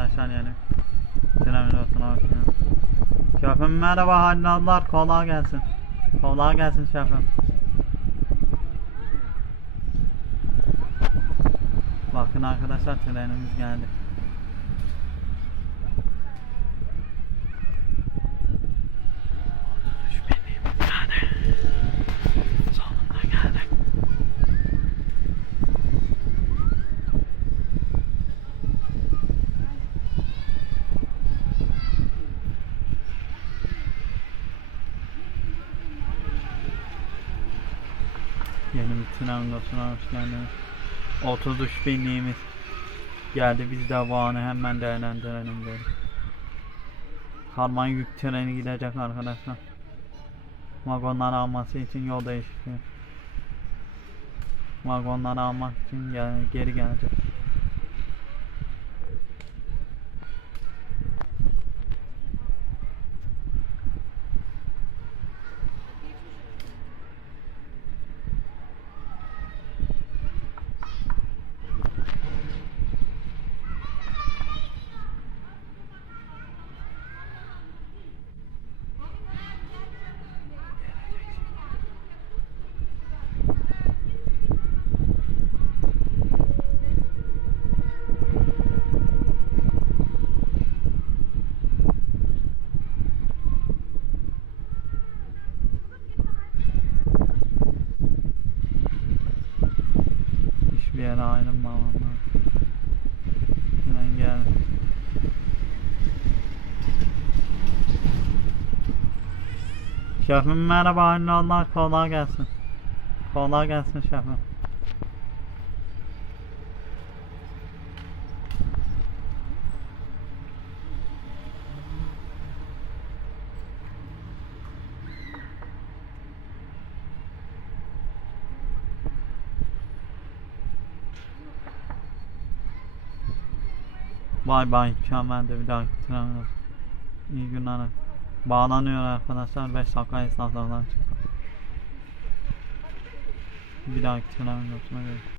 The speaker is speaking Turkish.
arkadaşlar yani. Hoş geldiniz. Şefim merhaba Halil ablar kolay gelsin. Kolay gelsin şefim. Bakın arkadaşlar trenimiz geldi. Yeni bir tren videosuna hoş geldiniz. 33 binliğimiz geldi. Biz de bu anı hemen değerlendirelim dedik. Karman yük treni gidecek arkadaşlar. Vagonları alması için yol değişikliği. Vagonları almak için geri gelecek. Yere ayrılmamam lazım. Tren geldi. Şefim merhaba anne Allah kolay gelsin. Kolay gelsin şefim. Bay bay mükemmel de bir dahaki tren olsun. İyi günler. Bağlanıyor arkadaşlar 5 dakika esnaflardan çıktı. Bir dahaki tren olsun.